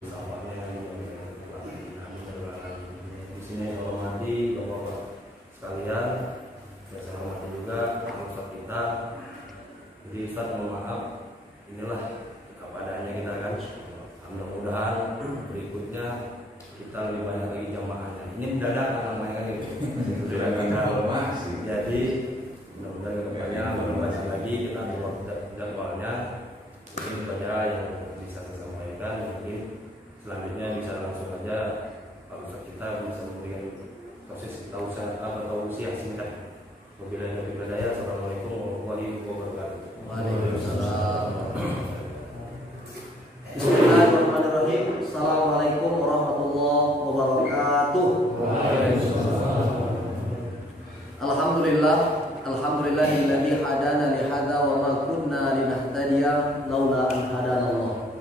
Sampahnya di sini kalau mati bapak sekalian, saya hormati juga Ustaz kita. Jadi Ustaz mohon maaf, inilah keadaannya kita kan. Mudah-mudahan berikutnya kita lebih banyak lagi jamaahnya. Ini mendadak namanya gitu. Sudah masih. Jadi mudah-mudahan kedepannya lebih banyak lagi kita ambil jadwalnya. Ini saja yang bisa saya sampaikan. Mungkin selanjutnya bisa langsung aja kalau kita bisa memberikan proses tausiah atau usia singkat. Wabillahi taufiq wal hidayah. Assalamualaikum warahmatullahi wabarakatuh. Waalaikumsalam. Bismillahirrahmanirrahim. Assalamualaikum warahmatullahi wabarakatuh. Alhamdulillah, alhamdulillahilladzi hadana li hadza wa ma kunna linahtadiya laula an hadana Allah.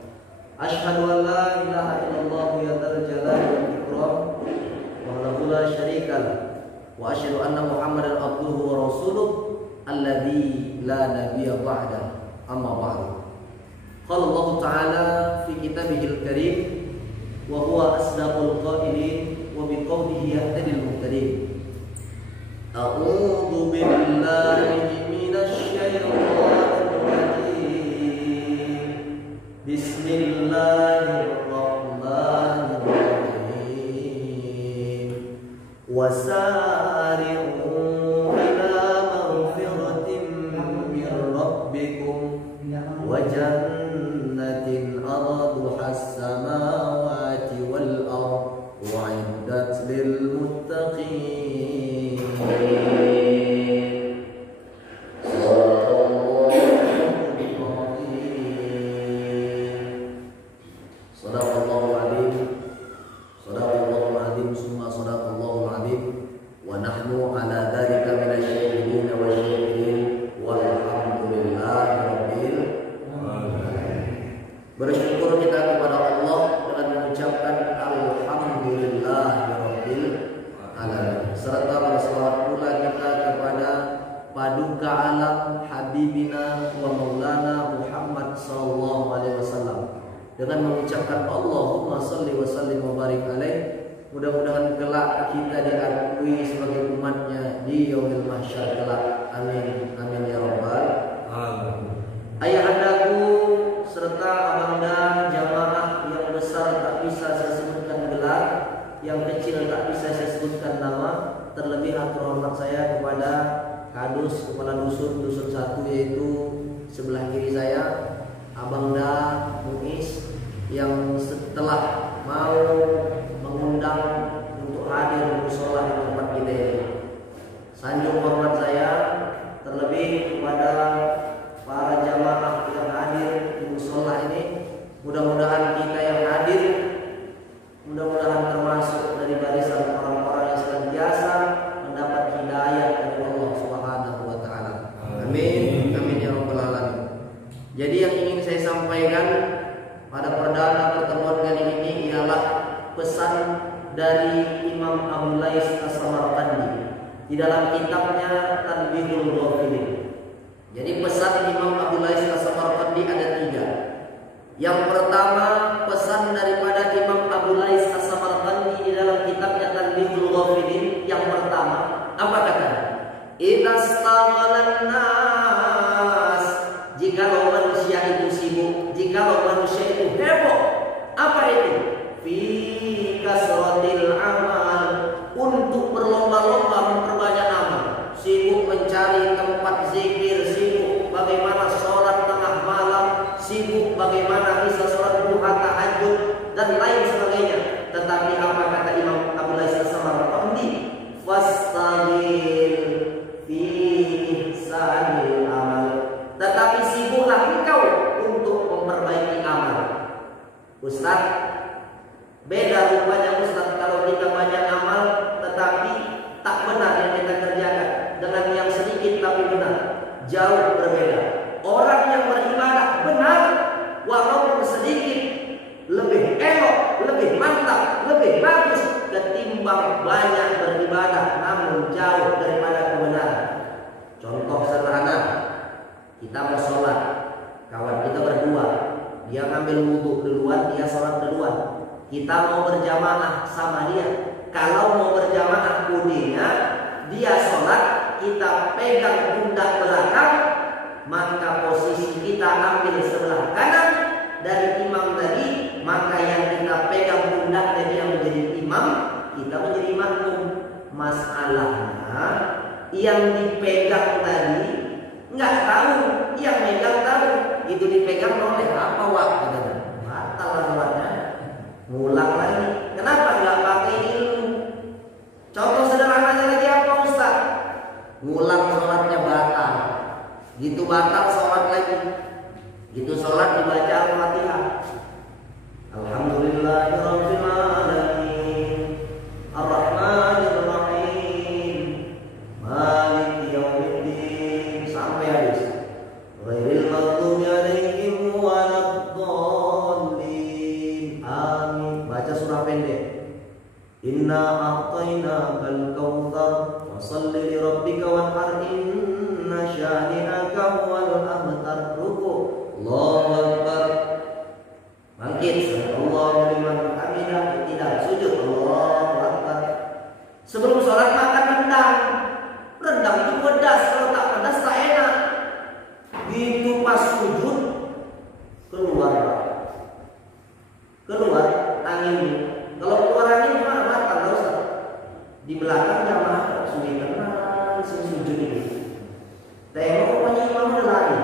Asyhadu an la ilaha illallah ya dzal jalali wal ikram wahdahu la syarika lah wa asyhadu anna Muhammadan abduhu wa rasuluh alladzi la nabiyya ba'da. Amma ba'du. Qala Allah Ta'ala fi kitabihil karim wa huwa asdaqul qailin wa biqawlihi yahtadil muhtadin. A'udzu billahi minasy syaithanir rajim. Bismillahirrahmanirrahim. Wasari'u ila maghfiratin min rabbikum wa jannatin arduha as-samawati wal ardh u'iddat lil muttaqin. Bersyukur kita kepada Allah dengan mengucapkan alhamdulillahirabbil alamin. Serta berselawat pula kita kepada paduka alam habibina wa maulana Muhammad sallallahu alaihi wasallam dengan mengucapkan Allahumma shalli wa sallim wa barik alaih. Mudah-mudahan kelak kita diakui sebagai umatnya di yaumil mahsyar kelak. Amin amin ya rabbal alamin. Ayahandaku serta abanda jamaah yang besar tak bisa saya sebutkan gelar, yang kecil tak bisa saya sebutkan nama, terlebih atur hormat saya kepada Kadus, kepala dusun 1 yaitu sebelah kiri saya, Abangda Muiz yang setelah mau mengundang untuk hadir di mushola di tempat kita ini. Sanjung hormat saya terlebih kepada para jamaah yang hadir di mushola ini. Mudah-mudahan kita yang hadir, mudah-mudahan termasuk dari barisan orang-orang yang senantiasa mendapat hidayah dari Allah Subhanahu wa taala. Amin. Amin ya rabbal alamin. Jadi yang ingin saya sampaikan pada perdana pertemuan kali ini ialah pesan dari Imam Abu Lais As-Samarqandi di dalam kitabnya Tanbihul Ghafilin. Jadi pesan Imam Abu Lais As-Samarqandi ada 3. Yang pertama, pesan daripada Imam Abu Lais As-Samarqandi di dalam kitabnya Tanbihul Ghafilin. Yang pertama, apa katanya? Idastaghalan nas, jikalau manusia itu sibuk, jikalau manusia itu heboh. Apa itu? Fi kasratil amal, untuk berlomba-lomba memperbanyak amal. Sibuk mencari tempat zikir, sibuk bagaimana sholat tengah malam, sibuk bagaimana bisa sholat duha, tahajud dan lain sebagainya. Tetapi apa kata Imam Abu Lais As-Samarqandi? Fastaghil fi ihsanil amal. Tetapi sibuklah engkau untuk memperbaiki amal. Ustaz, beda rupanya Ustaz kalau kita banyak amal tetapi tak benar yang kita kerjakan dengan yang sedikit tapi benar. Jauh berbeda. Orang yang beribadah benar walaupun sedikit lebih elok, lebih mantap, lebih bagus ketimbang banyak beribadah namun jauh daripada kebenaran. Contoh sederhana, kita mau sholat, kawan kita berdua, dia ngambil wudhu duluan, dia sholat duluan. kita mau berjamaah sama dia. Kalau mau berjamaah kuningnya, dia sholat, kita pegang pundak belakang, maka posisi kita ambil sebelah kanan dari imam tadi, maka yang kita pegang pundak dari yang menjadi imam, kita menjadi makmum. Masalahnya yang dipegang tadi nggak tahu, yang megang tahu. Itu dipegang oleh apa waktu katanya? Batal sholatnya. Ngulang lagi. Kenapa nggak pakai ilmu? Contoh sederhananya lagi apa Ustaz? Ngulang sholatnya batal. Gitu batal sholat lagi. Gitu sholat dibaca Al-Fatihah. Alhamdulillahirabbil alamin. Ar-Rahmanir Rahim. Maliki yaumiddin sampai habis. Ghairil maghdubi alaihim waladdallin. Amin. Baca surah pendek. Inna a'tainakal kautsar fasholli li rabbika wanhar inna syani'aka huwal abtar. Ruku. Allahu akbar. Bangkit. Allahu liman hamidah. Tidak sujud. Allahu akbar. Sebelum sholat makan rendang. Rendang itu pedas. Kalau tak pedas tak enak. Itu pas sujud keluar angin. Kalau keluar angin mana batal enggak usah. Di belakang jamaah sudah kenal sujud ini. Tengok rupanya imam udah lari.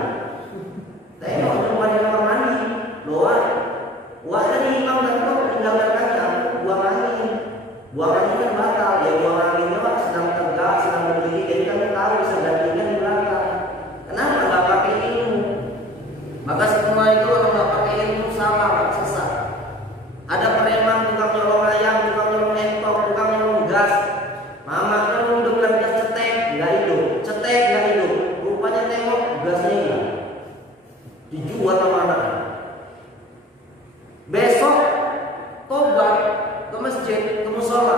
Tengok rupanya kamar mandi. Doa. Wah tadi imam datang tinggalkan kaki aku buang angin. Buang angin kan batal. Ya buang anginnya Pak sedang tegak, sedang berdiri. Jadi kami tahu bisa gantinya di belakang. Kenapa nggak pakai ilmu? Maka semua itu kalau nggak pakai ilmu salah, Pak, sesat. Ada preman tukang nyolong ayam, tukang nyolong entok, tukang nyolong gas. Mamanya menghidupkan gas cetek, nggak hidup. Cetek nggak hidup. Rupanya tengok gasnya hilang. Dijual sama anak. Besok tobat ke masjid, ke musola.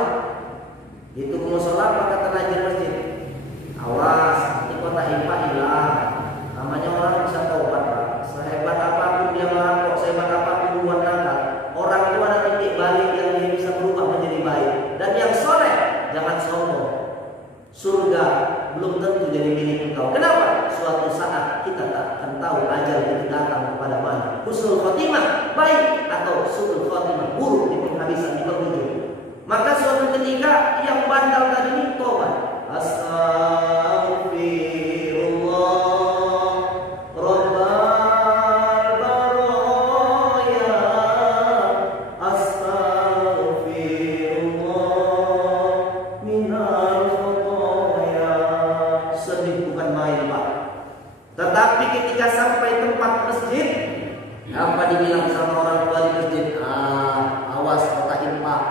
Itu ke musola maka terlanjur masjid. Awas, di kota IPA hilang. Namanya orang bisa tobat, Pak. Sehebat apapun dia melakukan, sehebat apapun buat nakal, orang itu ada titik balik yang dia bisa berubah menjadi baik. Dan yang soleh, jangan sombong. Surga belum tentu jadi milik engkau. Kenapa? Suatu saat kita tak akan tahu ajal itu datang kepada mana. Husnul khotimah baik atau su'ul khotimah buruk di penghabisan, di penghujung. Maka suatu ketika yang bandel tadi ini tobat. Tetapi ketika sampai tempat masjid, apa dibilang sama orang tua di masjid? Awas kota infak,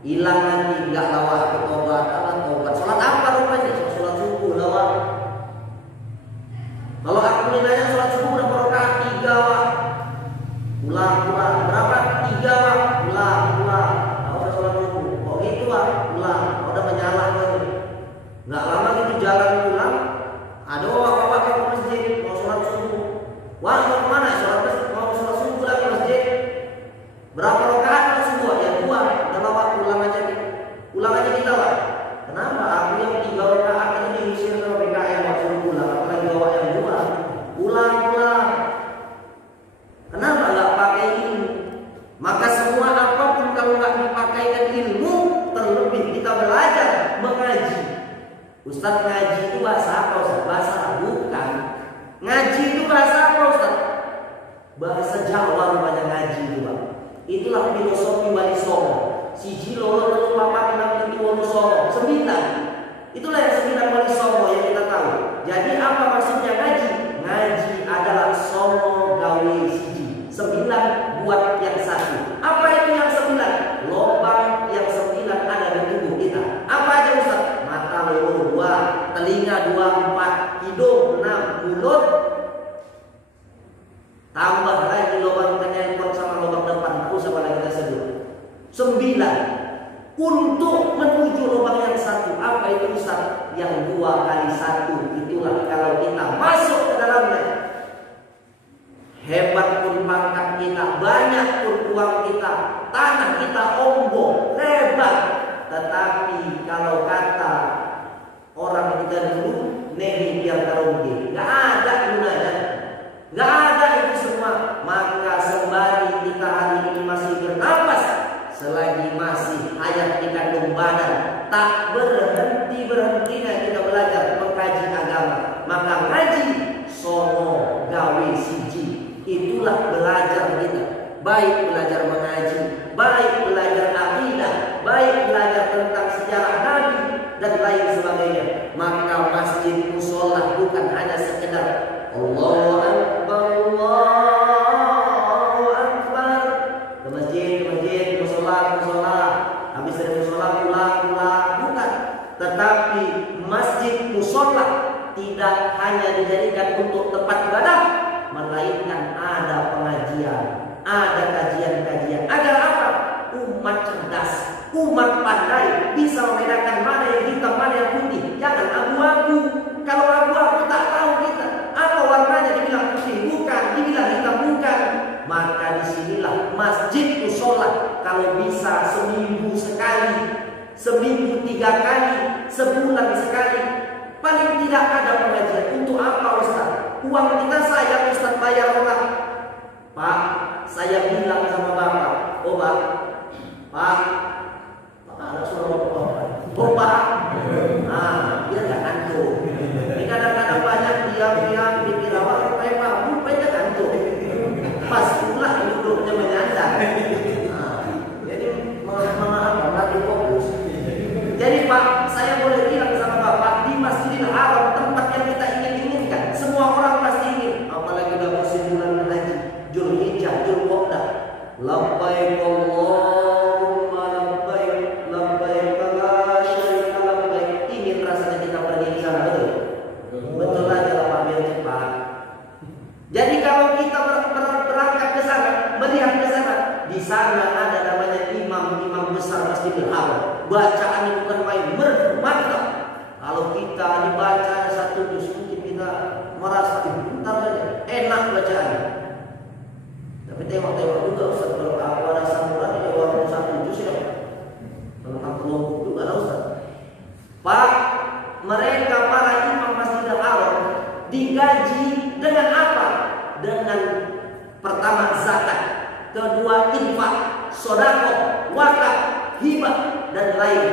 hilang nanti nggak lawak ke tobat. Tobat sholat apa rupanya? Sholat subuh lawak. Kalau aku nanya sholat subuh berapa rakaat? 3 wak. Ulang berapa? 3 wak. Ulang. Udah sholat subuh. Oh gitu wak. Ulang. Udah menyalah lagi. Nggak lama gitu jalan pulang. Ada wak ke masjid mau sholat subuh. Wah mau kemana? Mau sholat subuh lagi ke masjid. Berapa rakaat sholat subuh? Ya 2. Udah wak ulang aja kita wak. Kenapa? Aku yang 3 rakaat ini diusir sama PKM wak suruh pulang. Apalagi wak yang 2. Ulang. Kenapa nggak pakai ilmu? Maka semua apapun kalau nggak dipakaikan ilmu, terlebih kita belajar mengaji. Ustaz ngaji itu bahasa apa Ustaz? Bahasa bukan. Ngaji itu bahasa apa Ustaz? Bahasa Jawa rupanya ngaji itu Pak. Itulah filosofi Wali Songo. Siji loro telu papat enam pitu wolu songo 9. Itulah yang 9 Wali Songo yang kita tahu. Jadi apa maksudnya ngaji? Ngaji adalah songo gawe siji. 9 buat yang 1. Apa itu yang 9? Lobang yang 9 ada di tubuh kita. Apa aja Ustaz? Mata loro 2, telinga 2, 4, hidung 6, mulut tambah lagi lubang knalpot sama lubang depan. Aku sama lagi kita sebut 9 untuk menuju lubang yang 1. Apa itu Ustaz? Yang 2 kali 1. Itulah kalau kita masuk ke dalamnya hebat pun pangkat kita, banyak pun uang kita, tanah kita ombong, hebat. Tetapi kalau kata orang kita dulu, nehi biar karunggi, nggak ada gunanya, nggak ada itu semua. Maka sembari kita hari ini masih bernapas, selagi masih hayat di kandung badan, tak berhentinya kita belajar mengkaji agama. Maka ngaji sono gawe siji, itulah belajar kita. Baik belajar mengaji, baik belajar akidah, baik belajar tentang sejarah Nabi dan lain sebagainya. Maka masjid musola bukan hanya sekedar Allahu Akbar, Allahu Akbar, ke masjid, musola, habis dari musola pulang, bukan. Tetapi masjid musola tidak hanya dijadikan untuk tempat ibadah, melainkan ada pengajian, ada kajian-kajian. Agar apa? Umat cerdas, umat pandai, bisa membedakan mana yang hitam, mana yang putih. Jangan abu-abu. Kalau abu-abu tak tahu kita apa warnanya, dibilang putih bukan, dibilang hitam bukan. Maka disinilah masjid musola. Kalau bisa seminggu sekali, seminggu 3 kali, sebulan sekali, paling tidak ada pengajian. Untuk apa Ustaz? Uang kita sayang Ustaz bayar orang. Pak, saya bilang sama Bapak, oh Pak, ada suara Bapak. Oh Pak, dia gak ngantuk. Ini kadang-kadang banyak diam-diam pikir awak Pak, rupanya ngantuk. Pas pula duduknya menyandar. Jadi lagi fokus. Jadi Pak, saya boleh bilang sama Bapak, di Masjidil Haram, tempat yang kita inginkan, semua orang pasti ingin. Apalagi udah musim bulan haji, Dzulhijjah, Dzulqa'dah. Labbaik Allahumma labbaik, labbaik la syarika labbaik. Ingin rasanya kita pergi ke sana, betul? Betul aja lah Pak, biar cepat. Jadi kalau kita berangkat ke sana, melihat ke sana, di sana ada namanya imam besar Masjidil Haram. Bacaannya bukan main, mantap. Kalau kita dibaca 1 juz, mungkin kita merasa bentar saja enak bacaannya. Tapi tengok-tengok juga Ustaz, kalau aku ada samuran ya walaupun 1 juz ya, tentang kelompok juga lah Ustaz. Pak, mereka para imam Masjidil Haram digaji dengan apa? Dengan pertama zakat, kedua infak, sedekah, wakaf, hibah dan lain.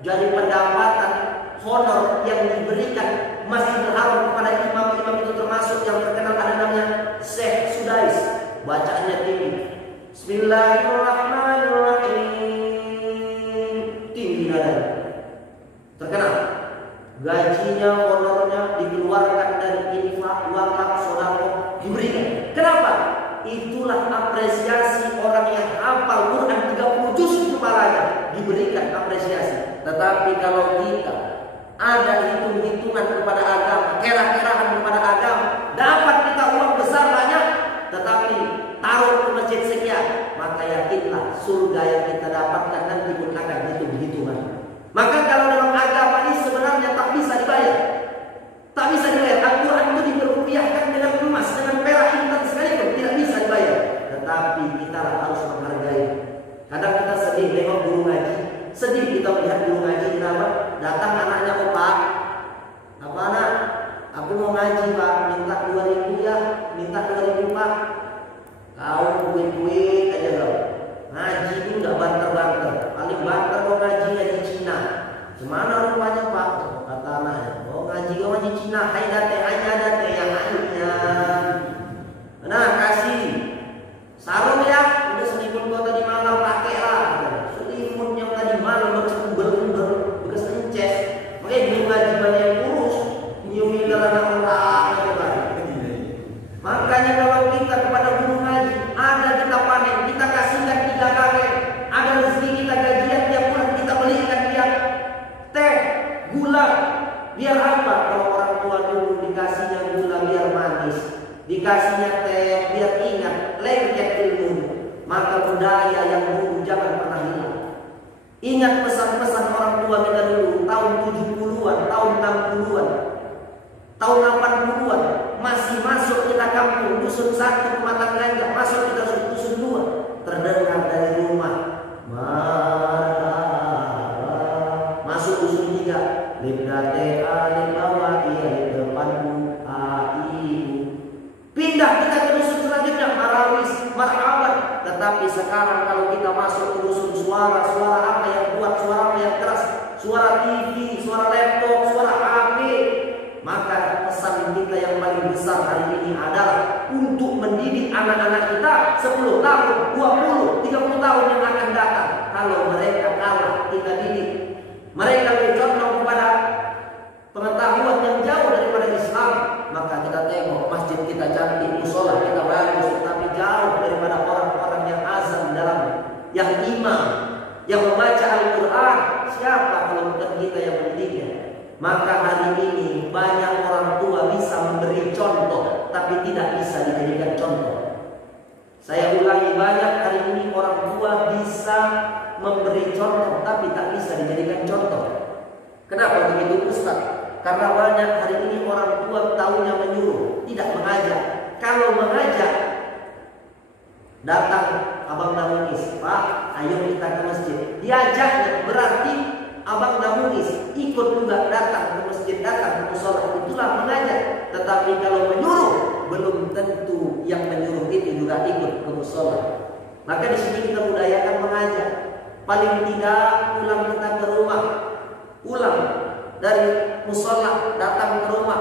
Jadi pendapatan honor yang diberikan Masjidil Haram kepada imam-imam itu termasuk yang terkenal ada namanya Syekh Sudais. Bacaannya tinggi. Bismillahirrahmanirrahim. Tinggi nadanya. Terkenal. Gajinya, honornya dikeluarkan dari infak, wakaf, sedekah, diberikan. Kenapa? Itulah apresiasi orang yang hafal Quran 30 juz kepalanya, diberikan apresiasi. Tetapi kalau kita ada hitung-hitungan kepada agama, kera-kerahan kepada agama, dapat kita uang besar banyak, tetapi taruh ke masjid sekian, maka yakinlah surga yang kita dapatkan nanti pun akan hitung-hitungan. Maka kalau dalam agama ini sebenarnya tak bisa dibayar. Tak bisa dibayar. Al-Quran itu dirupiahkan dengan emas, dengan perak, intan sekalipun tidak bisa dibayar. Tetapi kita harus menghargai. Kadang kita sedih tengok guru ngaji, sedih kita melihat guru ngaji kenapa? Datang anaknya, oh Pak, apa anak? Aku mau ngaji Pak, minta 2.000 ya, minta 2.000 Pak. Kau duit-duit aja kau. Ngaji itu nggak banter-banter. Paling banter kau ngaji Cina. Gimana rupanya Pak? Kata anaknya, oh ngaji kau ngaji Cina, hai date yang hanya. Nah kasih sarung ya, udah selimut kau tadi malam pakai lah. Selimut yang tadi malam berumber, bekas ences. Makanya belum ngaji banyak yang kurus, nyiumin anak orang. Makanya kalau kita kepada guru ngaji, ada kita panen, kita kasihkan 3 kali. Ada rezeki kita gajian tiap bulan, kita belikan dia teh, gula. Biar apa? Kalau orang tua dulu dikasihnya gula biar manis, dikasihnya teh biar ingat lengket ilmu. Maka budaya yang dulu jangan pernah hilang. Ingat pesan-pesan orang tua kita dulu tahun 70-an, tahun 60-an, tahun 80-an. Masih masuk kita kampung, rusun satu rumah tangganya, masuk kita rusun dua, terdengar dari rumah, masuk rusun tiga, libdate alibawa iya depanmu aibu. Pindah kita ke rusun selanjutnya, marawis, marhaban. Tetapi sekarang kalau kita masuk ke rusun, suara apa yang kuat, suara apa yang keras, suara TV, suara laptop, suara HP. Maka pesan kita yang paling besar hari ini adalah untuk mendidik anak-anak kita 10 tahun, 20, 30 tahun yang akan datang. Kalau mereka kalah, kita didik. Mereka bercontoh kepada pengetahuan yang jauh daripada Islam, maka kita tengok masjid kita cantik, musola kita bagus, tetapi jauh daripada orang-orang yang azam dalam, yang imam, yang membaca Al-Quran. Siapa kalau bukan kita yang mendidiknya? Maka hari ini banyak orang tua bisa memberi contoh, tapi tidak bisa dijadikan contoh. Saya ulangi, banyak hari ini orang tua bisa memberi contoh, tapi tak bisa dijadikan contoh. Kenapa begitu Ustaz? Karena banyak hari ini orang tua taunya menyuruh, tidak mengajak. Kalau mengajak, datang abang Damunis, Pak, ayo kita ke masjid. Diajaknya berarti abang Damunis ikut juga datang ke masjid, datang ke musola, itulah mengajak. Tetapi kalau menyuruh, belum tentu yang menyuruh itu juga ikut ke musola. Maka di sini kita budayakan mengajak. Paling tidak pulang kita ke rumah, pulang dari musola datang ke rumah.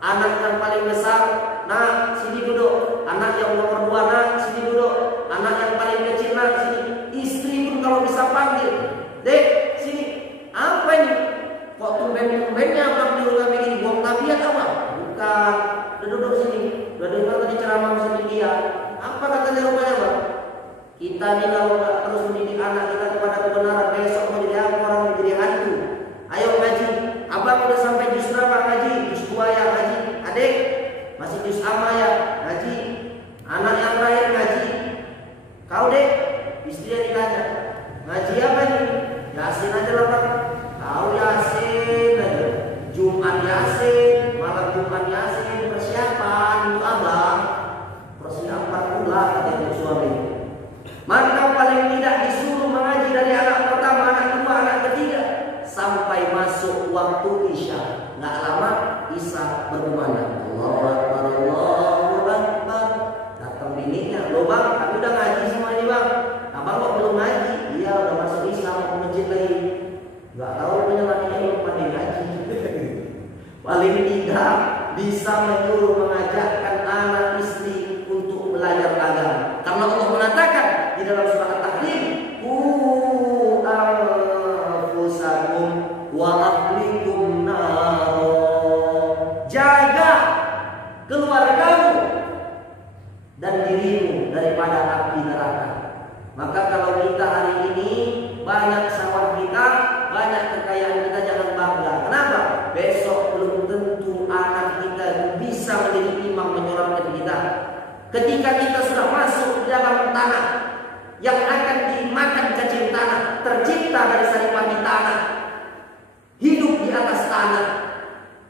Anak yang paling besar, nak sini duduk. Anak yang nomor 2, nak sini duduk. Anak yang paling kecil, nak sini. Istri pun kalau bisa panggil, Dek sini. Apa ini? Kok tumben-tumbennya abang nyuruh kami gini? Buang tabiat apa? Bukan. Udah duduk sini. Udah dengar tadi ceramah Ustaz dia. Apa katanya rupanya bang? Kita nih kalau nggak terus mendidik anak kita kepada kebenaran, besok mau jadi apa? Orang mau jadi hantu. Ayo ngaji. Abang udah sampai juz berapa ngaji? Juz 2 ya ngaji. Adik masih juz amma ya ngaji. Anak yang terakhir ngaji. Kau dek, istrinya ditanya, ngaji apa nih? Yasin aja lah bang. Kau Yasin aja. Jumat Yasin, malam Jumat Yasin. Persiapan untuk abang. Persiapan pula katanya suami. Maka paling tidak disuruh mengaji dari anak pertama, anak kedua, anak ketiga, sampai masuk waktu Isya. Nggak lama Isya berkumandang. Allahu Akbar, Allahu Akbar. Datang bininya, loh bang, kami udah ngaji semua ini bang. Abang kok belum ngaji? Iya udah masuk Isya, mau ke masjid lagi. Nggak tahu punya lakinya belum pandai ngaji. Paling tidak bisa menyuruh mengajarkan anak istri untuk belajar agama. Karena Allah mengatakan di dalam surah At-Tahrim, qu anfusakum wa ahlikum nar. Jaga keluargamu dan dirimu daripada api neraka. Maka kalau kita hari ini banyak sawah kita, banyak kekayaan kita, jangan bangga. Kenapa? Besok belum tentu anak kita bisa menjadi imam menyorongkan kita. Ketika kita sudah masuk di dalam tanah yang akan dimakan cacing tanah, tercipta dari saripati tanah, hidup di atas tanah,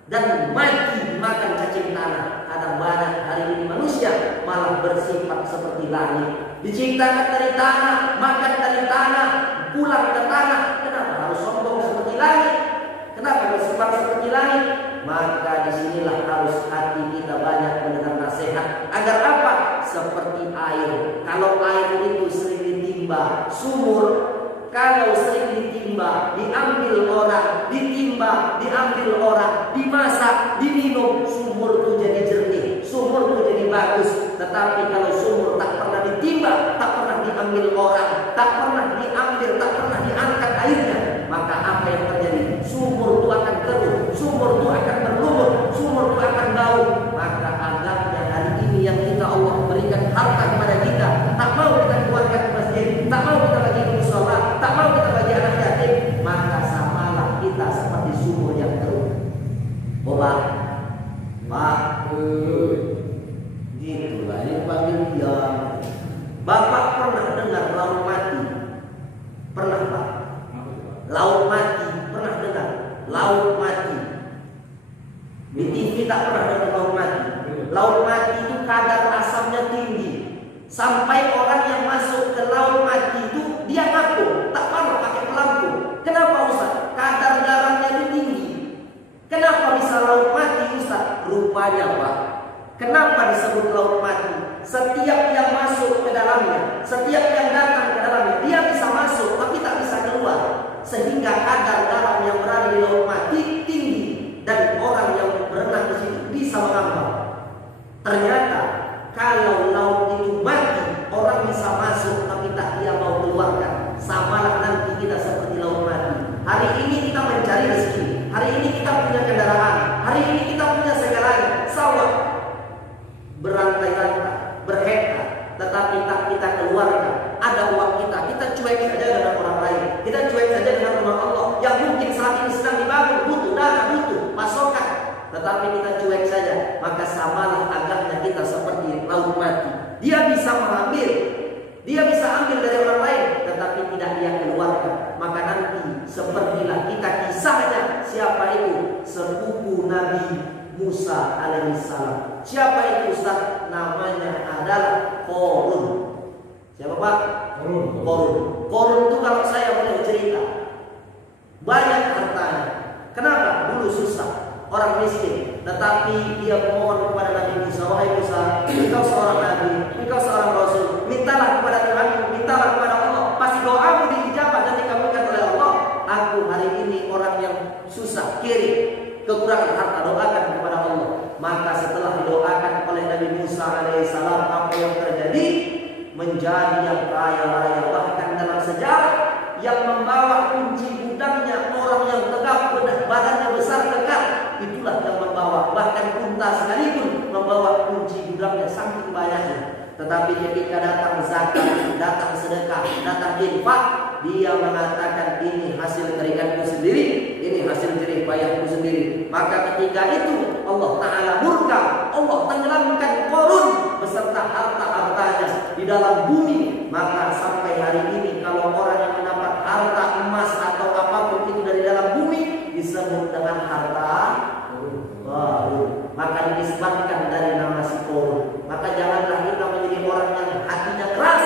dan mati dimakan cacing tanah. Ada banyak hari ini manusia malah bersifat seperti langit, diciptakan dari tanah, makan dari tanah, pulang ke tanah. Kenapa harus sombong seperti langit? Kenapa bersifat seperti langit? Maka disinilah harus hati kita banyak mendengar nasihat. Agar apa? Seperti air. Kalau air itu sering ditimba, sumur, kalau sering ditimba, diambil orang, ditimba, diambil orang, dimasak, diminum, sumur itu jadi jernih, sumur itu jadi bagus. Tetapi kalau sumur tak pernah ditimba, tak pernah diambil orang, tak pernah diambil, tak pernah diangkat airnya, maka apa yang terjadi? Sumur itu akan keruh, sumur itu akan berlumut, sumur itu akan bau. Maka agaknya hari ini yang kita Allah berikan harta kepada kita, tak mau kita keluarkan ke masjid, tak mau kita bagi ke musola, tak mau kita bagi anak yatim, maka samalah kita seperti sumur yang keruh. Pak, gitulah ini panggil dia. Bapak pernah dengar laut mati? Pernah Pak? Laut mati, pernah dengar? Laut mati. Di TV tak pernah dengar laut mati. Kenapa disebut laut mati? Setiap yang masuk ke dalamnya, setiap yang datang ke dalamnya, dia bisa masuk tapi tak bisa keluar. Sehingga kadar garam yang berada di laut mati tinggi dan orang yang berenang di situ bisa mengambang. Ternyata kalau laut itu mati, orang bisa masuk tapi tak dia mau keluarkan. Samalah nanti kita seperti laut mati. Hari ini kita mencari rezeki, hari ini kita punya kendaraan, hari ini kita punya segalanya, sawah berantai-rantai, berhektar, tetapi tak kita keluarkan. Ada uang kita cuek saja dengan orang lain, kita cuek saja dengan rumah Allah yang mungkin saat ini sedang dibangun, butuh dana, butuh pasokan, tetapi kita cuek saja. Maka samalah agaknya kita seperti laut mati. Dia bisa mengambil, dia bisa ambil dari orang lain, tetapi tidak dia keluarkan. Maka nanti sepertilah kita kisahnya. Siapa itu? Sepupu Nabi Musa alaihissalam. Siapa itu Ustaz? Namanya adalah Korun. Siapa Pak? Korun. Korun itu kalau saya boleh cerita, banyak hartanya. Kenapa? Dulu susah, orang miskin, tetapi dia memohon kepada Nabi Musa, wahai Musa, engkau seorang nabi, engkau seorang rasul, mintalah kepada Tuhanmu, mintalah kepada Allah, pasti doamu diijabah dan dikabulkan oleh Allah. Aku hari ini orang yang susah, kiri, kekurangan harta, doakan kepada Allah. Maka setelah didoakan oleh Nabi Musa alaihissalam, apa yang terjadi? Menjadi yang kaya raya. Bahkan dalam sejarah yang membawa kunci gudangnya orang yang tegap, badannya besar kekar, itulah yang membawa. Bahkan unta sekalipun membawa kunci gudangnya saking banyaknya. Tetapi ketika datang zakat, datang sedekah, datang infak, dia mengatakan ini hasil keringatku sendiri, ini hasil jerih payahku sendiri. Maka ketika itu Allah Ta'ala murka, Allah tenggelamkan Korun beserta harta-hartanya di dalam bumi. Maka sampai hari ini kalau orang yang mendapat harta emas atau apapun itu dari dalam bumi disebut dengan harta Korun. Maka dinisbatkan dari nama si Korun. Maka janganlah kita menjadi orang yang hatinya keras,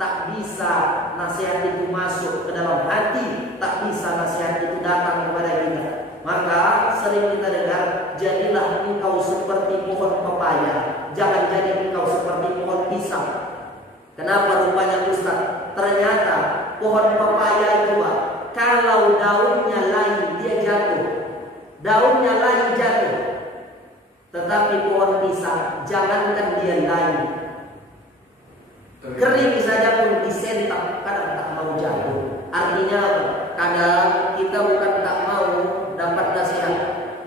tak bisa nasihat itu masuk ke dalam hati, tak bisa nasihat itu datang kepada kita. Maka sering kita dengar, jadilah engkau seperti pohon pepaya, jangan jadi engkau seperti pohon pisang. Kenapa rupanya Ustaz? Ternyata pohon pepaya itu kalau daunnya layu dia jatuh, daunnya layu jatuh. Tetapi pohon pisang jangankan dia layu, kering saja pun disentak kadang tak mau jatuh. Artinya kadang kita bukan tak mau dapat nasihat,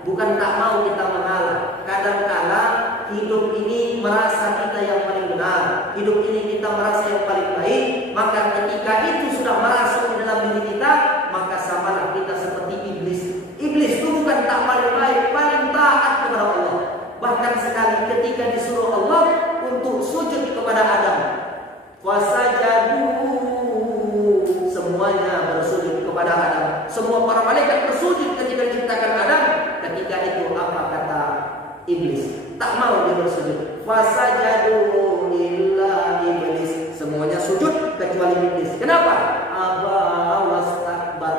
bukan tak mau kita mengalah. Kadang-kala hidup ini merasa kita yang paling benar, hidup ini kita merasa yang paling baik. Maka ketika itu sudah merasuk di dalam diri kita, maka samalah kita seperti iblis. Iblis itu bukan tak paling baik, paling taat kepada Allah. Bahkan sekali ketika disuruh Allah untuk sujud kepada Adam, wasajadu, semuanya bersujud kepada Adam. Semua para malaikat bersujud ketika diciptakan Adam. Ketika itu apa kata iblis? Tak mau dia bersujud. Wasajadu illa iblis. Semuanya sujud kecuali iblis. Kenapa? Aba wastakbar.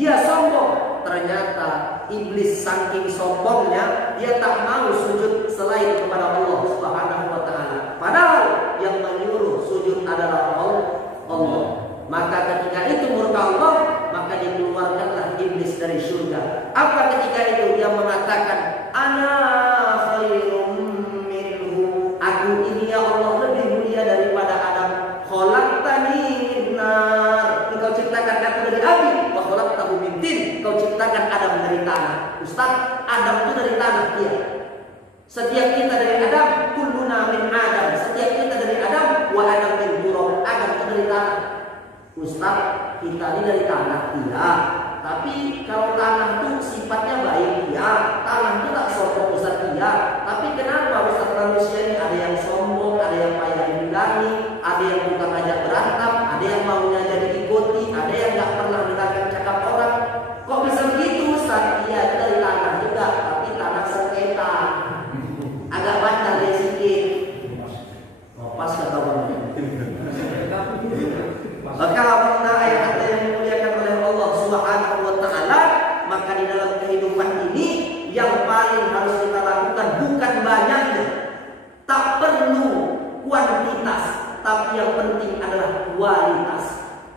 Dia sombong. Ternyata iblis saking sombongnya dia tak mau sujud selain kepada Allah Subhanahu wa taala. Padahal yang menyuruh sujud adalah Allah. Maka ketika itu murka Allah, maka dikeluarkanlah iblis dari surga. Apa ketika itu dia mengatakan, ana khairum minhu, aku ini ya Allah lebih mulia daripada Adam. Khalaqtani min nar, engkau ciptakan aku dari api, wa khalaqtahu min tin, engkau ciptakan Adam dari tanah. Ustaz, Adam itu dari tanah dia. Setiap kita dari Adam, kulluna min Adam. Setiap kita dari Adam, wa Adam min turab. Adam itu dari tanah. Ustaz, kita ini dari tanah, iya. Tapi kalau tanah itu sifatnya baik, iya. Tanah itu tak sombong, Ustaz, iya. Tapi kenapa Ustaz manusia ini ada yang sombong, ada yang payah dibilangi, ada yang tukang ajak berantem, ada yang maunya jadi ikuti, ada yang nggak pernah dengarkan cakap orang. Kok bisa begitu Ustaz? Iya, itu dari tanah juga, tapi tanah sengketa. Agak banyak dari sedikit. Pas kata orangnya. Maka apabila ayat yang dimuliakan oleh Allah Subhanahu wa taala, maka di dalam kehidupan ini yang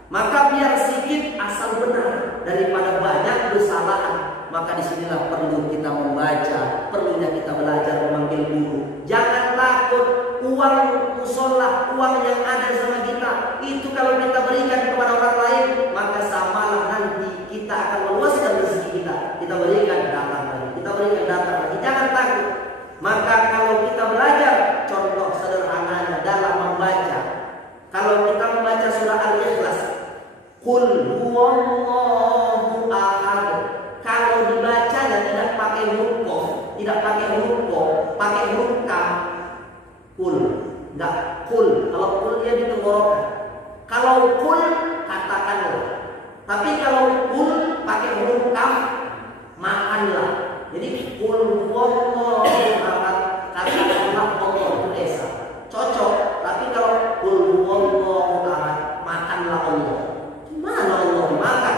Maka biar sedikit asal benar daripada banyak kesalahan. Maka disinilah perlu kita membaca, perlunya kita belajar memanggil guru. Jangan takut uang musola, uang yang ada sama kita itu kalau kita berikan kepada orang lain, maka samalah nanti kita akan meluaskan rezeki kita. Kita berikan datang lagi, kita berikan datang lagi. Jangan takut. Maka kalau kita belajar, contoh sederhananya dalam membaca, kalau kita membaca surah Al-Ikhlas, Qul huwallahu ahad. Kalau dibacanya tidak pakai huruf qaf, tidak pakai huruf qaf, pakai huruf kaf. Qul, enggak qul. Kalau qul dia ditenggorokan. Kalau qul katakanlah. Tapi kalau qul pakai huruf kaf, makanlah. Jadi qul huwallahu ahad, katakanlah Allah itu esa. Cocok. Tapi kalau qul huwallahu ahad, makanlah Allah. Mana Allah makan?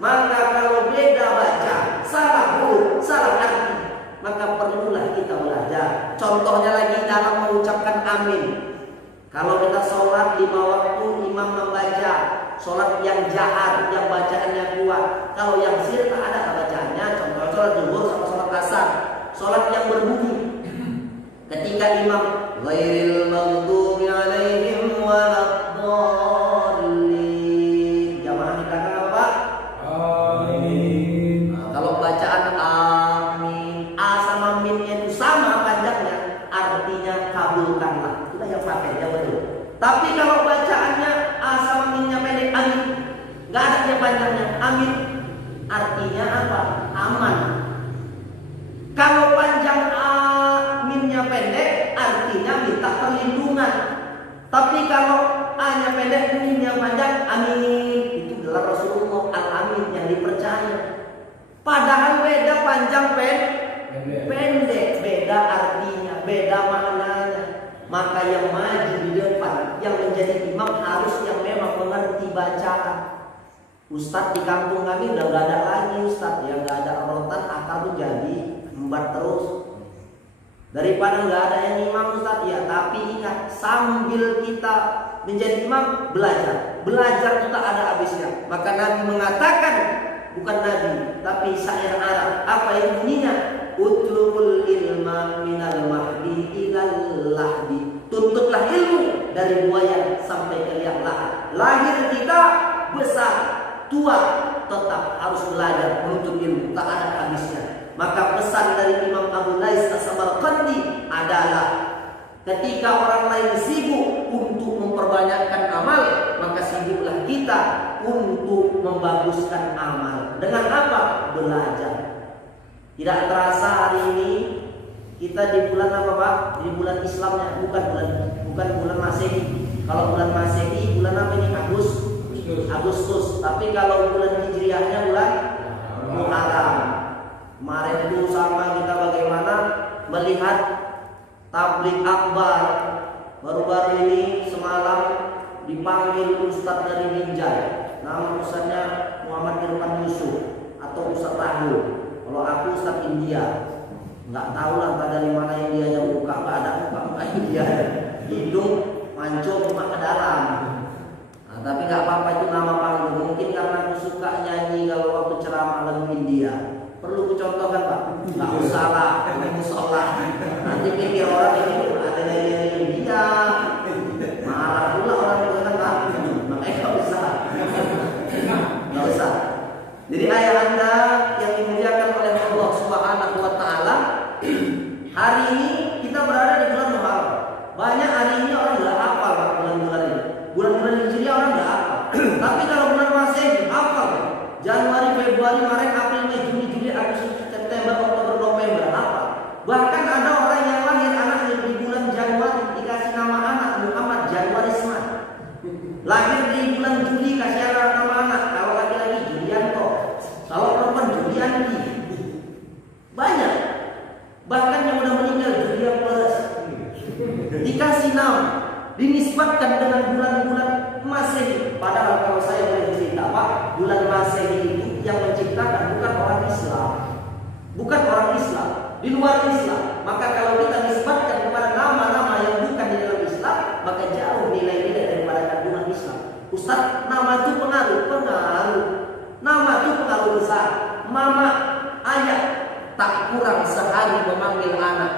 Maka kalau beda baca, salah huruf, salah arti, maka perlulah kita belajar. Contohnya lagi dalam mengucapkan amin. Kalau kita sholat 5 waktu, imam membaca sholat yang jahar, yang bacaannya kuat. Kalau yang sir tak ada bacaannya. Contoh sholat zuhur sama sholat asar, sholat yang berbunyi. Ketika imam ghairil maghdubi alaihim waladdallin, jamaah di belakang apa Pak? Amin. Nah, kalau bacaan amin, a sama minnya itu sama panjangnya, artinya kabulkanlah. Itulah yang pakai, ya betul. Tapi kalau bacaannya a sama minnya pendek, amin, nggak ada yang panjangnya, amin, artinya apa? Aman. Kalau panjang aminnya pendek, artinya minta perlindungan. Tapi kalau A-nya pendek, minnya panjang, amin. Itu adalah Rasulullah al-Amin yang dipercaya. Padahal beda panjang pendek, beda artinya, beda maknanya. Maka yang maju di depan, yang menjadi imam harus yang memang mengerti bacaan. Ustadz di kampung kami udah gak ada lagi ustadz yang gak ada rotan, akal tuh jadi embat terus. Daripada nggak ada yang imam ustadz, ya tapi ingat, sambil kita menjadi imam, belajar itu tak ada habisnya. Maka Nabi mengatakan, bukan Nabi tapi syair Arab, apa yang bunyinya? Utlubul ilma minal mahdi ilal lahdi. Tuntutlah ilmu dari buaya sampai ke liang lahat. Lahir kita besar, tua, tetap harus belajar menuntut ilmu, tak ada habisnya. Maka pesan dari Imam Abu Lais As-Samarqandi adalah ketika orang lain sibuk untuk memperbanyakkan amal, maka sibuklah kita untuk membaguskan amal. Dengan apa? Belajar. Tidak terasa hari ini kita di bulan apa Pak? Di bulan Islamnya, bukan bulan Masehi. Kalau bulan Masehi bulan apa ini? Agustus. Tapi kalau bulan Hijriahnya bulan Muharram. Kemarin itu sama kita bagaimana melihat tablik akbar. Baru-baru ini semalam dipanggil Ustadz dari Binjai. Nama Ustadznya Muhammad Irfan Yusuf atau Ustadz Rahul. Kalau aku Ustadz India. Nggak tahu lah dari mana India yang buka, nggak ada muka India. Hidung mancung ke dalam. Nah, tapi nggak apa-apa, itu nama panggung. Mungkin karena aku suka nyanyi kalau waktu ceramah lagu India. Perlu kucontohkan Pak? Nggak usah lah, ini musola. Nanti pikir orang ini ada dari India, marah pula orang itu kan Pak. Makanya nggak usah. Nggak usah. Jadi ayah anda yang dimuliakan oleh Allah Subhanahu Wa Taala, hari ini kita berada di bulan Muharram. Banyak hari ini orang nggak hafal bulan-bulan ini. Bulan-bulan Hijriah orang nggak hafal. Tapi kalau bulan Masehi hafal. Januari, Februari, Maret, April, Mei, Juni, Juli, Agustus, September, Oktober, November, apa? Bahkan ada orang yang lahir anaknya di bulan Januari dikasih nama anak Muhammad Januarisma. Lahir di bulan Juli kasih nama anak. Kalau laki-laki Julianto, kalau perempuan Julianti. Banyak. Bahkan yang udah meninggal Julia Plus dikasih nama, dinisbatkan dengan bulan-bulan Masehi. Padahal kalau saya boleh cerita Pak, bulan Masehi itu yang menciptakan bukan orang Islam, bukan orang Islam, di luar Islam. Maka kalau kita nisbatkan kepada nama-nama yang bukan di dalam Islam, maka jauh nilai-nilai daripada kandungan Islam. Ustaz, nama itu pengaruh. Nama itu pengaruh besar. Mama, ayah tak kurang sehari memanggil anak.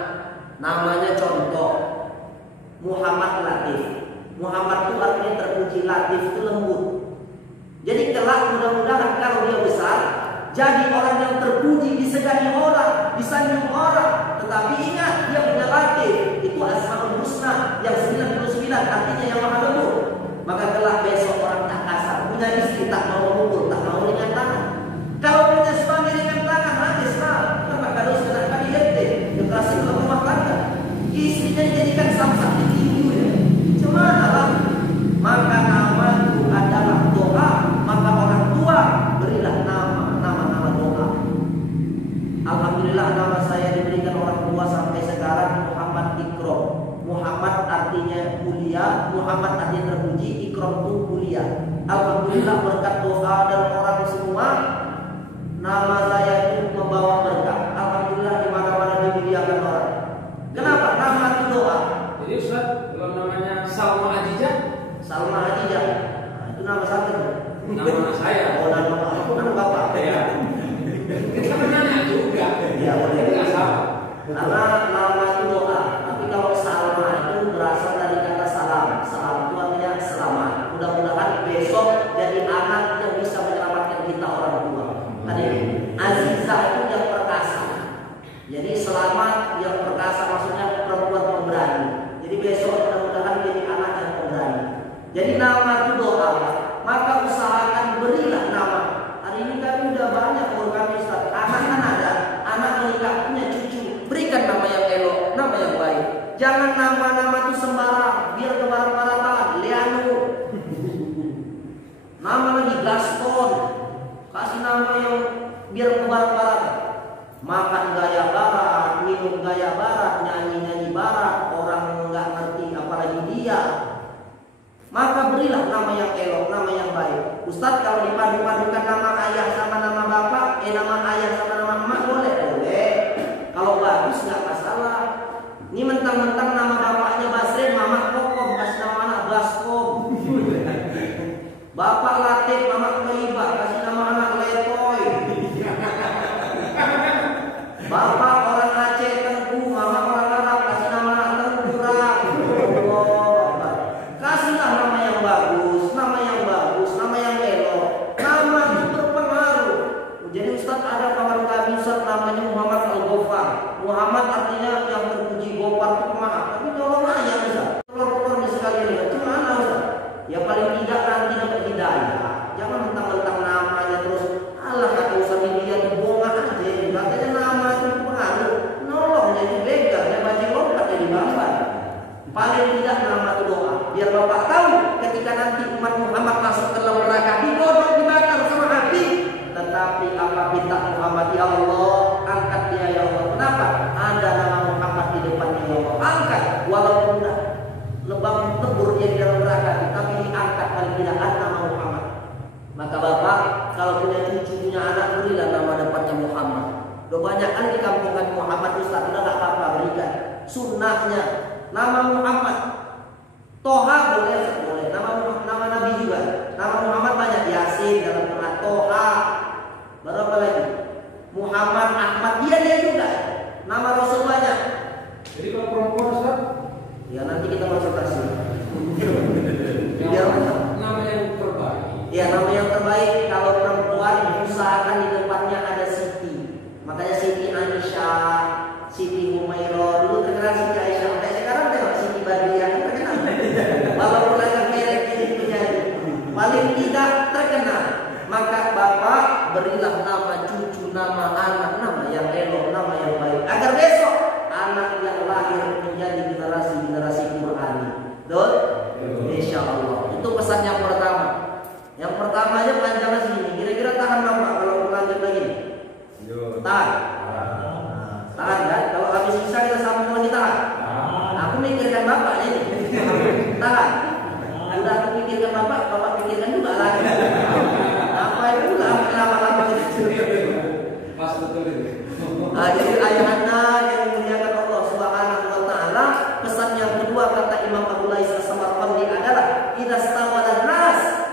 Namanya contoh Muhammad Latif. Muhammad itu artinya terpuji, Latif itu lembut. Jadi kelak mudah-mudahan kalau dia besar jadi orang yang terpuji, disegani orang, disanjung orang. Tetapi ingat, dia punya Latif, itu Asmaul Husna yang 99, artinya yang maha lembut. Maka kelak besok orang tak kasar, punya istri tak mau memukul, tak mau ringan tangan. Kalau punya suami ringan tangan, habis lah. Kenapa kalau sudah kali hente, kekerasan dalam rumah tangga, istrinya dijadikan samsak di tinju ya. Cemana lah. Maka nama itu adalah doa. Maka orang tua berilah nama doa. Alhamdulillah nama saya diberikan orang tua sampai sekarang Muhammad Ikrom. Muhammad artinya mulia, Muhammad artinya terpuji, Ikrom itu mulia. Alhamdulillah berkat doa dan orang semua, nama saya itu membawa berkah. Alhamdulillah di mana-mana dimuliakan orang. Kenapa? Nama itu doa. Jadi Ustaz, kalau namanya Salma Ajijah, Salma Ajijah, itu nama saya. nama saya. Oh, nama bapak. Ya. Kita menanya juga. Ya, boleh. Tidak salah. Karena nama itu doa. Tapi kalau Salma itu berasal dari kata salam. Salam itu artinya selamat. Mudah-mudahan besok jadi anak yang bisa menyelamatkan kita orang tua. Tadi Azizah itu yang perkasa. Jadi selamat yang perkasa maksudnya perempuan pemberani. Jadi besok mudah-mudahan jadi anak yang pemberani. Jadi nama itu doa. Maka usahakan berilah nama. Hari ini kami udah banyak kami Ustaz. Anak kan ada, anak menikah punya cucu. Berikan nama yang elok, nama yang baik. Jangan nama-nama itu sembarang, biar kebarat-baratan. Leanu. Nama lagi Gaston. Kasih nama yang biar kebarat-baratan. Makan gaya barat, minum gaya barat, nyanyi-nyanyi barat. Orang nggak ngerti apalagi dia. Maka berilah nama yang elok, nama yang baik. Ustadz, kalau dipadu-padukan nama ayah sama nama bapak, nama ayah sama nama emak boleh? Boleh. Kalau bagus nggak masalah. Ini mentang-mentang nama bapaknya Basrin, mama Kokom, kasih nama anak Baskom. Bapak Latif, mama Toibah, kasih nama anak Letoy. Bapak orang Aceh Tengku, mama orang Arab, kasih nama anak Tengkurang. Kasihlah nama yang bagus, nama yang bagus, nama yang elok. Nama itu berpengaruh. Jadi Ustadz ada kawan kami Ustadz namanya Muhammad Al-Ghafar. Muhammad artinya yang terpuji, Ghafar itu pemaaf. Tapi tolong aja Ustadz, telur-telurnya sekalian lihat. Gimana Ustadz? Ya paling tidak nanti dapat hidayah. Jangan mentang-mentang namanya terus alah kata Ustadz ini dia dibongkar aja. Katanya nama itu berpengaruh. Nolong jadi begal, ya baju lompat jadi bambar. Paling tidak nama itu doa. Biar bapak tahu ketika nanti umat Muhammad masuk ke dalam neraka digodok dibakar sama api. Tetapi apa kita Muhammad ya Allah, angkat dia ya Allah. Kenapa? Ada nama Muhammad di depannya ya Allah. Angkat walaupun lebam tebur dia di dalam neraka, tapi diangkat paling tidak ada nama Muhammad. Maka bapak kalau punya cucu punya anak berilah nama depannya Muhammad. Udah banyak kali di kampung kami Muhammad Ustaz, udah gak apa-apa berikan. Sunnahnya nama Muhammad. Toha boleh, nama Nabi juga. Nama Muhammad banyak, Yasin dalam Quran, Toha. Berapa lagi? Muhammad, Ahmad, dia juga. Nama Rasul banyak. Jadi kalau perempuan Ustaz, Ya nanti kita konsultasi. nama yang terbaik. Ya nama yang terbaik kalau perempuan usahakan di depannya ada Siti. Makanya Siti Aisyah, Siti Humairah, dulu terkenal Siti Aisyah. Sampai sekarang tengok Siti Badriah terkenal. Walaupun agak merek jadi penyanyi, paling tidak terkenal. Maka bapak berilah nama cucu, nama anak, nama yang elok, nama yang baik. Agar besok anak yang lahir menjadi generasi Qurani. Betul? Insya Allah. Itu pesan yang pertama. Yang pertamanya panjangnya segini. Kira-kira tahan bapak kalau lanjut lagi? Tahan. Tahan kan? Kalau habis bisa kita sambung lagi tahan. Aku mikirkan bapak ini. Tahan. Udah aku pikirkan bapak pikirkan juga lagi. Apa itu lama-lama Pas betul itu. Jadi ayahanda yang dimuliakan Allah Subhanahu wa taala, pesan yang kedua kata Imam Abu Lais As-Samarqandi adalah idza stawadan nas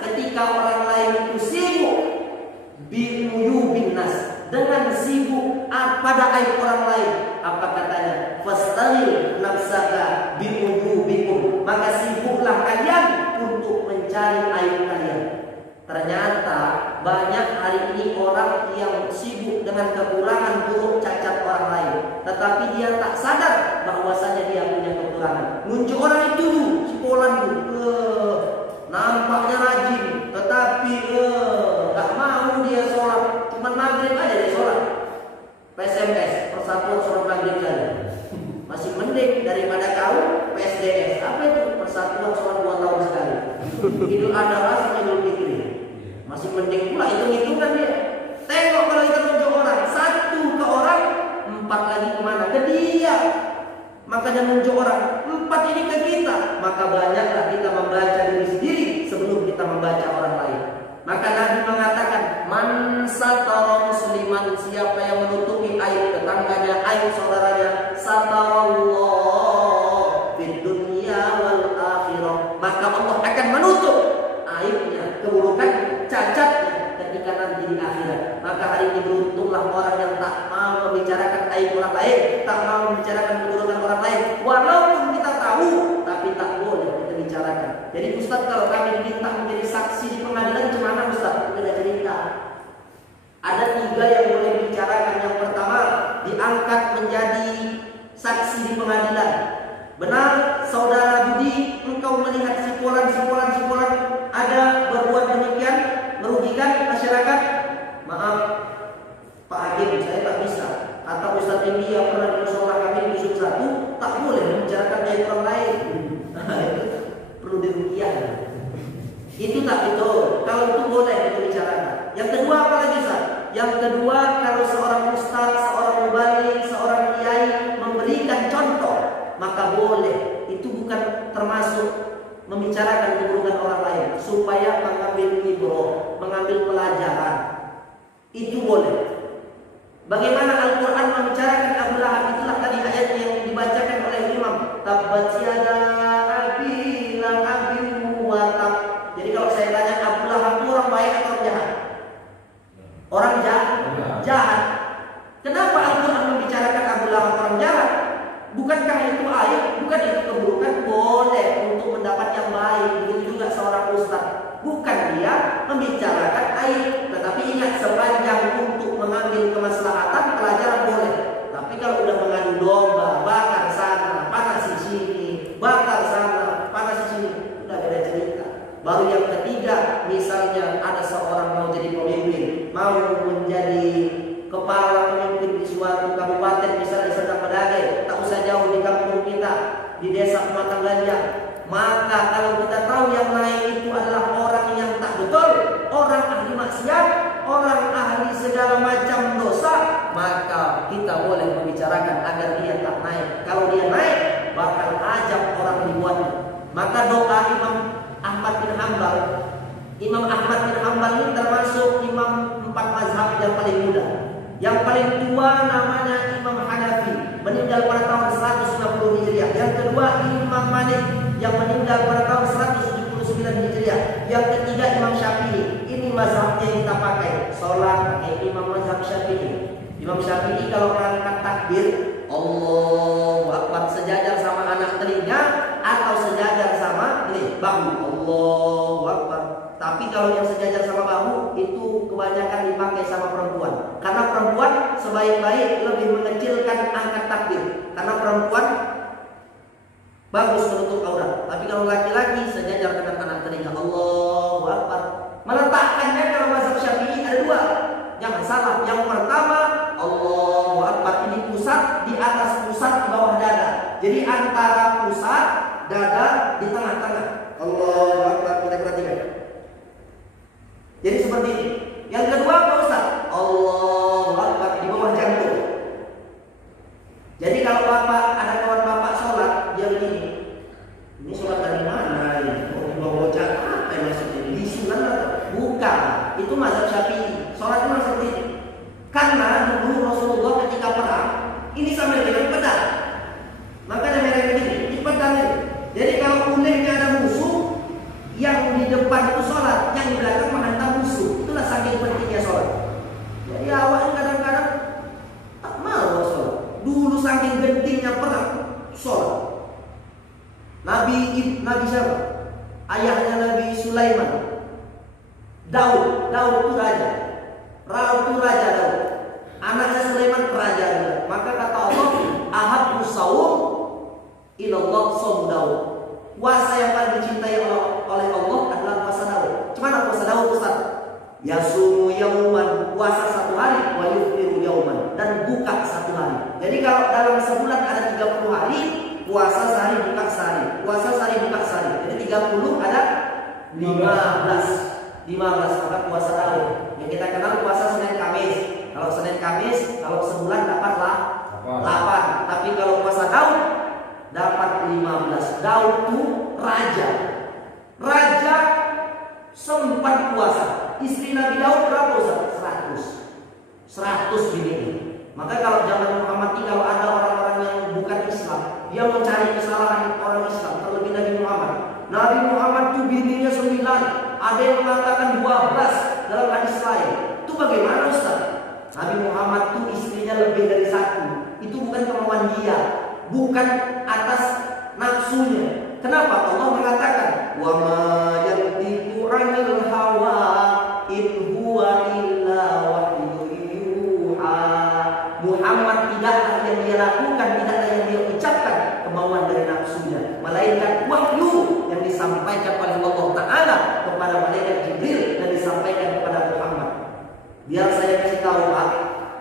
sibuk pada aib orang lain. Apa katanya? Fastalil nafsaka bi'udubikum. Maka sibuklah kalian untuk mencari aib kalian. Ternyata banyak hari ini orang yang sibuk dengan kekurangan buruk cacat orang lain, tetapi dia tak sadar bahwasanya dia punya kekurangan. Nunjuk orang itu si Polan nampaknya rajin, tetapi gak mau dia sholat. Cuma maghrib aja dia sholat. PSMS, Persatuan Sholat Maghrib saja. Masih mending daripada kau PSDS. Apa itu? Persatuan Sholat 2 tahun sekali. Idul Adha sama Idul Fitri. Masih mending pula hitung-hitungan dia. Tengok kalau kita nunjuk orang, 1 ke orang, 4 lagi kemana? Ke dia. Makanya nunjuk orang, 4 ini ke kita. Maka banyaklah kita membaca diri sendiri sebelum kita membaca orang lain. Maka Nabi mengatakan, man satara musliman, siapa yang menutupi aib tetangganya, aib saudaranya, satarallah fid dunya wal akhirah, maka Allah akan menutup aibnya, keburukan, cacatnya ketika nanti di akhirat. Maka hari ini beruntunglah orang yang tak mau membicarakan aib orang lain, tak mau membicarakan keburukan orang lain, walaupun kita tahu, tapi tak boleh kita bicarakan. Jadi Ustaz, kalau kami diminta menjadi saksi di pengadilan, gimana Ustaz? Kita cerita. Ada 3 yang boleh dibicarakan. Yang pertama, diangkat menjadi saksi di pengadilan. Benar, saudara Budi, engkau melihat si Polan ada berbuat demikian, merugikan masyarakat. Maaf, Pak Hakim, saya tak bisa. Kata Ustaz India pernah di musola kami di Dusun 1, tak boleh membicarakan aib orang lain. Itu perlu dirugikan. Itu tak betul. Kalau itu boleh kita bicarakan. Yang kedua apa lagi, Ustaz? Yang kedua, kalau seorang ustaz, seorang mubaligh, seorang kiai memberikan contoh, maka boleh. Itu bukan termasuk membicarakan keburukan orang lain, supaya mengambil ibrah, mengambil pelajaran. Itu boleh. Bagaimana Al-Quran membicarakan Abu Lahab? Itulah tadi ayat yang dibacakan oleh Imam. Tabbat yada abi lahabin wa tab. Jadi kalau saya tanya, Abu Lahab itu orang baik atau orang jahat? Orang jahat. Kenapa Al-Quran membicarakan Abu Lahab orang jahat? Bukankah itu aib? Bukan itu keburukan? Boleh untuk mendapat yang baik. Begitu juga seorang ustaz. Bukan dia membicarakan aib, tetapi ingat, sepanjang untuk mengambil kemaslahatan, pelajaran boleh. Tapi kalau udah mengadu domba, bakar sana, panas di sini, bakar sana, panas di sini, udah beda cerita. Baru yang ketiga, misalnya ada seorang mau jadi pemimpin, mau menjadi kepala pemimpin di suatu kabupaten, misalnya Serdang Bedagai, tak usah jauh di kampung kita, di desa Pematang Ganja. Maka kalau kita tahu yang naik itu adalah orang yang tak betul, orang ahli maksiat, orang ahli segala macam dosa, maka kita boleh membicarakan agar dia tak naik. Kalau dia naik, bakal ajab orang dibuatnya. Maka doa Imam Ahmad bin Hanbal ini termasuk imam 4 mazhab yang paling muda. Yang paling tua namanya Imam Hanafi, meninggal pada tahun 190 Hijriah. Yang kedua Imam Malik, yang meninggal pada tahun 179 Hijriah. Yang ketiga Imam Syafi'i. Ini mazhabnya yang kita pakai. Sholat pakai imam mazhab Syafi'i. Imam Syafi'i kalau mengangkat takbir, Allahu Akbar, sejajar sama anak telinga atau sejajar sama bahu. Allahu Akbar. Tapi kalau yang sejajar sama bahu itu kebanyakan dipakai sama perempuan. Karena perempuan sebaik-baik lebih mengecilkan angkat takbir. Karena perempuan bagus menutup aurat. Tapi kalau laki-laki sejajar dengan anak telinga. Allahu Akbar. Meletakkannya kalau mazhab Syafi'i ada 2. Jangan salah. Yang pertama, Allahu Akbar ini pusat, di atas pusat, di bawah dada. Jadi antara pusat, dada, di tengah-tengah. Allahu Akbar. Kita perhatikan. Jadi seperti ini. Yang kedua apa Ustaz? Allahu Akbar di bawah jantung. Jadi kalau bapak, ada kawan bapak sholat, dia begini. Ini sholat dari mana ini? Oh, di bawah bocah apa yang maksudnya? Di sunan atau? Bukan. Itu mazhab Syafi'i. Sholat itu seperti ini. Karena dulu Rasulullah ketika perang, ini sampai dengan pedang. Makanya mereka begini, di pedang ini. Jadi kalau ulingnya ada musuh, yang di depan itu sholat, yang di belakang menghantam musuh. Itulah saking pentingnya sholat. Jadi awak kadang-kadang Daud itu raja. Daud. Anaknya Sulaiman raja juga. Maka kata Allah, ahabbu saum ilallah saum Daud. Puasa yang paling dicintai oleh Allah adalah puasa Daud. Gimana puasa Daud, Ustaz? Yasumu yauman, puasa satu hari, wa yuftiru yauman, dan buka satu hari. Jadi kalau dalam sebulan ada 30 hari, puasa sehari buka sehari. Puasa sehari buka sehari. Jadi 30 ada 15. Maka puasa Daud. Yang kita kenal puasa Senin Kamis. Kalau Senin Kamis, kalau sebulan dapatlah 8. Tapi kalau puasa Daud dapat 15. Daud itu raja. Raja sempat puasa. Istri Nabi Daud berapa Ustaz? 100 bini. Maka kalau zaman Muhammad ini, kalau ada orang-orang yang bukan Islam, dia mencari kesalahan orang Islam, terlebih Nabi Muhammad. Nabi Muhammad itu bininya 9, ada yang mengatakan 12 dalam hadis lain. Itu bagaimana Ustaz? Nabi Muhammad itu istrinya lebih dari 1. Itu bukan kemauan dia, bukan atas nafsunya. Kenapa? Allah mengatakan, wa ma yantiqu 'anil hawa in huwa illa wahyu yuha. Muhammad tidaklah yang dia lakukan, tidaklah yang dia ucapkan kemauan dari nafsunya, melainkan wahyu yang disampaikan oleh Allah Ta'ala kepada malaikat Jibril dan disampaikan kepada Muhammad. Biar saya kasih tahu Pak,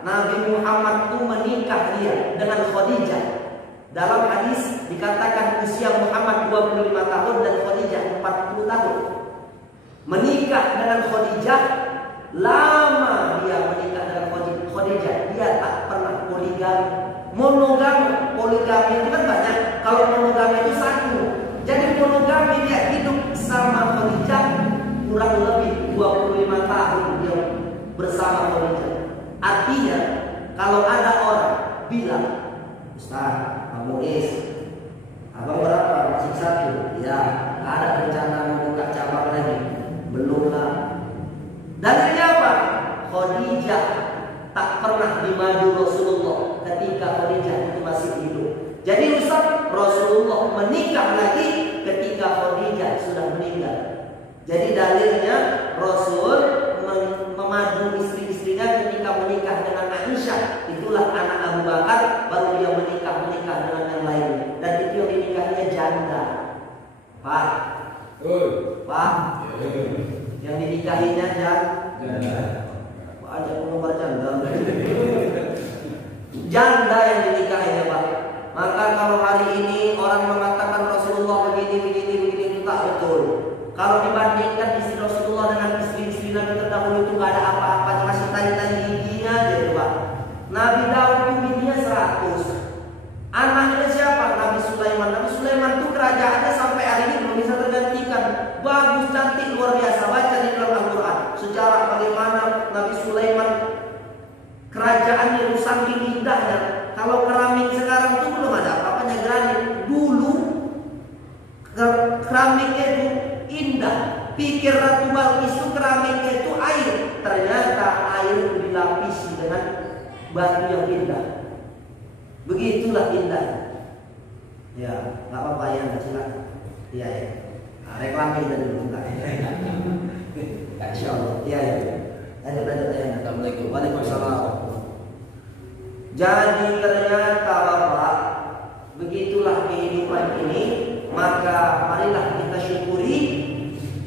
Nabi Muhammad itu menikah dia dengan Khadijah. Dalam hadis dikatakan usia Muhammad 25 tahun dan Khadijah 40 tahun. Menikah dengan Khadijah, lama dia menikah dengan Khadijah. Dia tak pernah poligami. Poligami itu kan banyak. Kalau monogami itu 1. Jadi monogami dia hidup sama Khadijah kurang lebih 25 tahun dia bersama Khadijah. Artinya kalau ada orang bilang, Ustaz, Bang Muiz, abang berapa? Masih 1. Ya, gak ada rencana mau buka cabang lagi. Belum lah. Dalilnya apa? Khadijah tak pernah dimadu Rasulullah ketika Khadijah itu masih hidup. Jadi Ustaz, Rasulullah menikah lagi ketika Khadijah sudah meninggal. Jadi dalilnya Rasul memadu istri-istrinya ketika menikah dengan Aisyah. Itulah anak Abu Bakar, baru dia menikah dengan yang lain. Dan itu yang dinikahinya janda. Pak, yang dinikahinya janda. Ada penggemar janda. Janda yang dinikahinya Pak. Maka kalau hari ini orang mengatakan Rasulullah begini itu tak betul. Kalau dibandingkan istri Rasulullah dengan istri-istri Nabi terdahulu itu gak ada apa-apanya, masih tali-tali giginya aja itu Pak. Nabi Daud itu giginya 100. Anaknya siapa? Nabi Sulaiman. Nabi Sulaiman itu kerajaannya sampai hari ini belum bisa tergantikan. Bagus, cantik, luar biasa. Baca di dalam Al-Quran sejarah bagaimana Nabi Sulaiman kerajaannya saking indahnya. Kalau keramik sekarang itu belum ada apa-apanya granit. Dulu keramiknya itu indah. Pikir Ratu Balkis itu keramiknya itu air. Ternyata air itu dilapisi dengan batu yang indah. Begitulah indah. Ya, nggak apa-apa ya, silakan. Iya ya. Nah, reklamin dari dulu enggak. Insyaallah. Iya ya. Lanjut ya. Assalamualaikum. Waalaikumsalam. Jadi ternyata Bapak, begitulah kehidupan ini. Maka marilah kita syukuri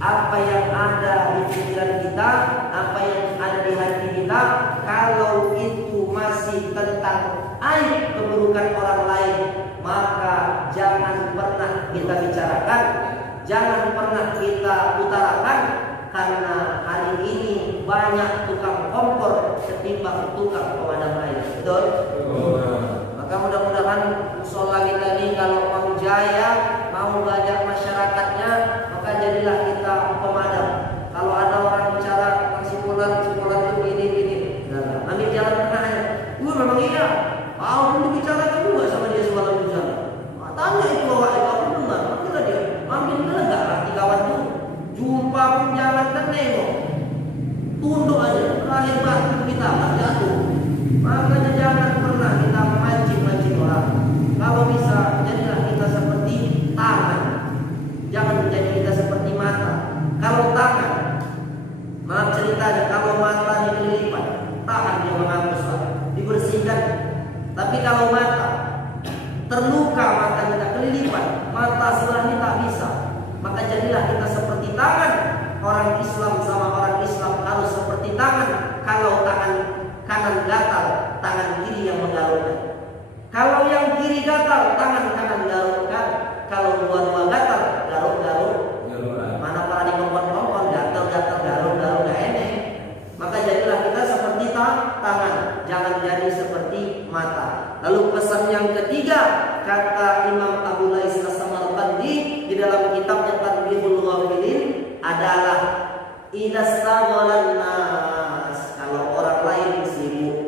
apa yang ada di pikiran kita, apa yang ada di hati kita. Kalau itu masih tentang aib keburukan orang lain, maka jangan pernah kita bicarakan, jangan pernah kita utarakan, karena hari ini banyak tukang kompor ketimbang tukang pemadam air. Betul? Maka mudah-mudahan musola kita ini kalau mau jaya, mau banyak masyarakatnya, maka jadilah kita pemadam. Kalau ada orang bicara tentang simpulan itu ini. Nah, ambil jalan tengahnya. Memang iya. Mau dulu bicara juga sama dia semalam bicara. Tanya itu bahwa aku dengar, ambillah dia. Ambil enggak arti kawan itu. Jumpa pun jangan nengok. Tunduk aja. Lahir batu kita nggak jatuh. Makanya jangan pernah kita mancing orang. Kalau bisa jadilah kita seperti tangan. Jangan menjadi kita seperti mata. Kalau tangan Maaf ceritanya, kalau mata dikelilipan, tahan dia menghapus, dibersihkan. Tapi kalau mata terluka, mata kita kelilipan, mata sebelah ini tak bisa, maka jadilah kita seperti tangan. Orang Islam sama orang Islam harus seperti tangan. Kalau tangan kanan gatal, tangan kiri yang menggarukkan. Kalau yang kiri gatal, tangan kanan garukkan. Kalau dua-dua gatal, garuk-garuk. Mana para di kompon-kompon, gatal-gatal, garuk-garuk, gak enak. Maka jadilah kita seperti tangan, jangan jadi seperti mata. Lalu pesan yang ketiga, kata Imam Abu Lais As-Samarqandi di dalam kitabnya Tanbihul Ghafilin adalah idastaghalan nas, kalau orang lain sibuk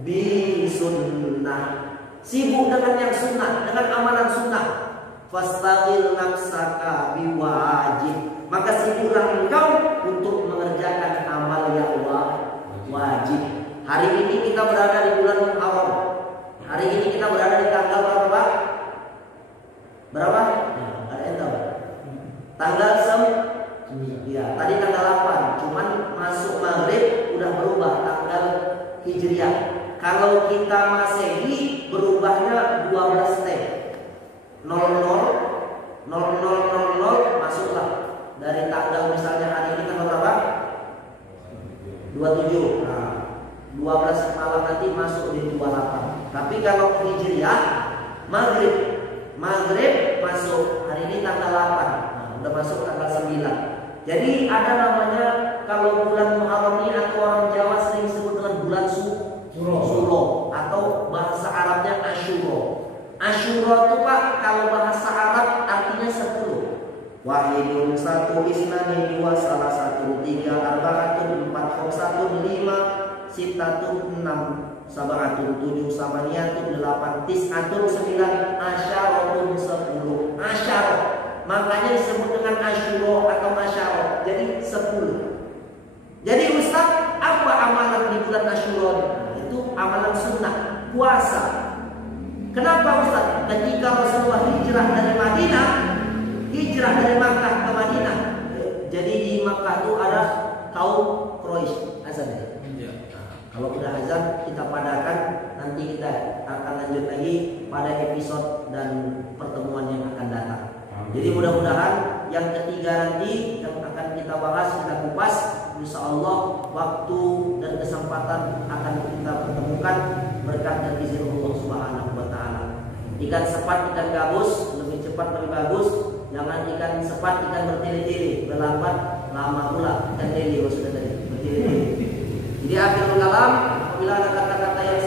bi sunnah, sibuk dengan yang sunnah, dengan amalan sunnah, fastaghil nafsaka biwajib, maka sibuklah engkau untuk mengerjakan amal yang wajib. Hari ini kita berada di bulan Muharram. Hari ini kita berada di tanggal berapa? Berapa? Ada yang tahu? Tanggal ya, tadi tanggal 8. Cuman masuk maghrib udah berubah tanggal Hijriah. Kalau kita Masehi berubahnya 12 T. 00 masuklah dari tanggal, misalnya hari ini tanggal berapa? 27. Nah, 12 malam nanti masuk di 28. Tapi kalau Hijriah maghrib masuk hari ini tanggal 8. Nah, udah masuk tanggal 9. Jadi ada namanya, kalau bulan Muharram ini atau orang Jawa sering sebut dengan bulan Suro, atau bahasa Arabnya Asyura. Asyura itu Pak, kalau bahasa Arab artinya 10. Wahidun 1, isnani 2, salah 1, 3, arba'atun 4, khomsatun 5, sitatun 6, sabatun 7, samaniyatun 8, tis'atun 9, asyaratun 10. Asyarah, makanya disebut dengan Asyura atau Asyarah, jadi 10. Jadi Ustaz, apa amalan di bulan Asyura? Itu amalan sunnah, puasa. Kenapa Ustaz? Ketika Rasulullah hijrah dari Madinah, hijrah dari Makkah ke Madinah, jadi di Makkah itu ada kaum Quraisy azan. Kalau udah azan kita padakan, nanti kita akan lanjut lagi pada episode dan pertemuan yang akan datang. Jadi mudah-mudahan yang ketiga nanti yang akan kita bahas, kita kupas, insya Allah waktu dan kesempatan akan kita pertemukan berkat dan izin Allah Subhanahu wa Ta'ala. Ikan sepat, ikan gabus, lebih cepat lebih bagus. Jangan ikan sepat, ikan bertele-tele, berlambat lama pula. Ikan lele maksudnya tadi, bertele-tele. Jadi akhirul kalam, apabila ada kata-kata yang